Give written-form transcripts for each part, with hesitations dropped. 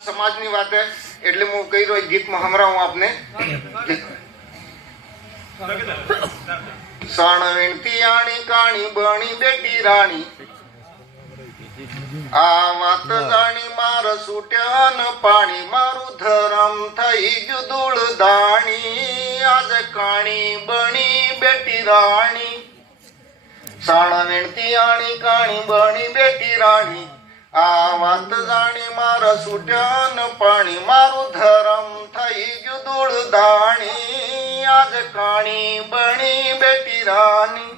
समाज ની વાત એટલે હું કહી રહ્યો ગીતમાં સંભળાવું આપને સણ વીણતી આણી કાણી બણી બેટી રાણી આ વાત જાણી માર સુટ્યાન પાણી મારું ધરમ થઈ ગયું ધૂળ દાણી આજ કાણી બણી બેટી રાણી સણ વીણતી આણી કાણી બણી બેટી રાણી આ વાત જાણી મારા સુટ્યાન પાણી મારું ધરમ થઈ ગયું ધૂળ દાણી આજ કાણી બણી બેટી રાની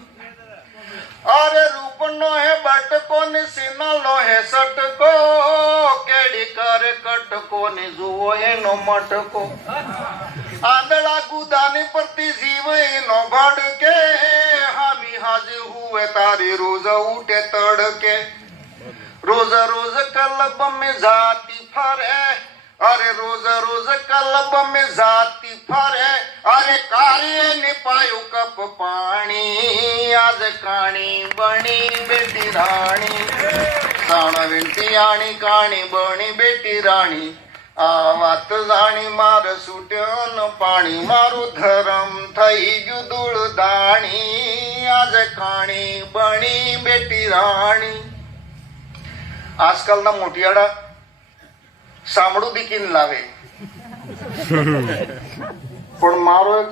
અરે રૂપ નો હે બટકો ને સિનાલો હે સટકો કેડી કરે કટકો ને જુઓ એનો મટકો આંધળા ગુદાની પ્રતિ જીવ એનો ભડકે હામી હાજી હુએ તારી રોજ ઉઠે તડકે रोज रोज कलब में जाती फरे अरे रोज रोज कलब में जाती फरे अरे कार्य ने पायो कप पानी आज काणी बनी बेटी राणी सण वीणती आणी काणी बनी बेटी राणी आ વાત જાણી માર સુટ્યોન પાણી મારું ધરમ થઈ ગયું ધૂળ દાણી આજ કાણી બની બેટી રાણી आजकाल ना मोठियाडा सामड़ू दीकीन लावे पण मारो एक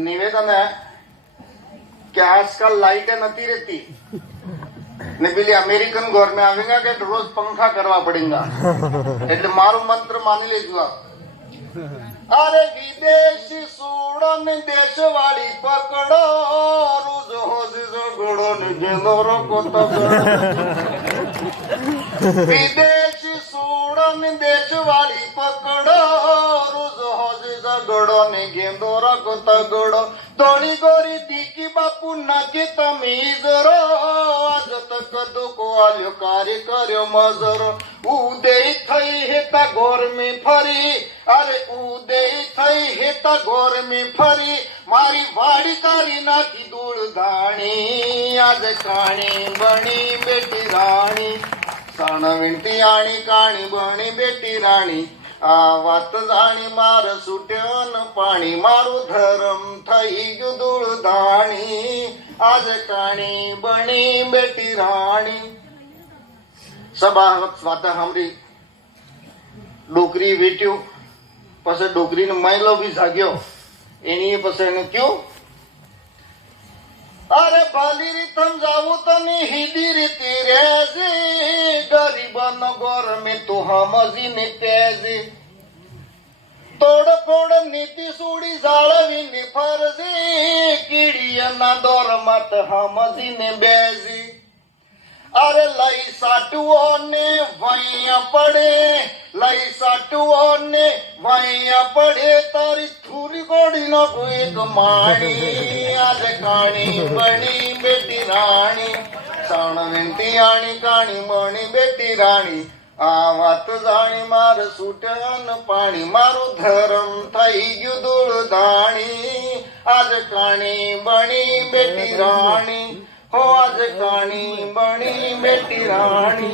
निवेदन है कि आजकल लाइटें नहीं रहती ने पेली अमेरिकन गवर्नमेंट आवेगा कि रोज पंखा करवा पड़ेगा એટલે મારું મંત્ર માની લેજો આપ अरे विदेशी सूड़न देश वाली पकड़ो रोज होज झगड़ो ने गेलो रोको विदेशी सूड़न देश वाली पकड़ो रोज होज झगड़ो ने गेंदो रको तगड़ो थोड़ी गोरी दीकी बापू नाके तमीज रो आज तक दुको आल्यो कार्य कर्यो मजरो उदय थई हेता घोर में फरी अरे उदय थई हेता घोर में फरी मारी वाड़ी तारी नाखी धूल धाणी आज काणी बनी बेटी राणी सण वीणती आणी काणी बनी बेटी राणी आ વાત જાણી માર સુટ્યોન પાણી મારું ધરમ થઈ ગયું ધૂળ ધાણી આજ કાણી બની બેટી રાણી સભા વાત સાંભળી ડોકરી વેટ્યું પછી ડોકરીનો મહિલો બી જાગ્યો એની પછી એને ક્યું અરે ભાલી રીતમ જાવું તને હીદી રીતિ રેજી ગરીબન ગોર में तू हमजी ने तेजी तोड़ फोड़ नीति सूड़ी जाळवी ने फरजी कीड़ियना दौर मत हमजी ने बेजी अरे लई साटुओ ने वैया पड़े लई साटुओ ने वैया पड़े तारी थूरी गोड़ी न कोई माणी आज काणी बनी बेटी राणी सण वीणती आणी काणी बनी बेटी राणी आ વાત જાણી માર સુટ્યાન પાણી મારું ધરમ થઈ ગયું ધૂળ દાણી આજ કાણી બની બેટી રાણી हो आज काणी बनी बेटी राणी।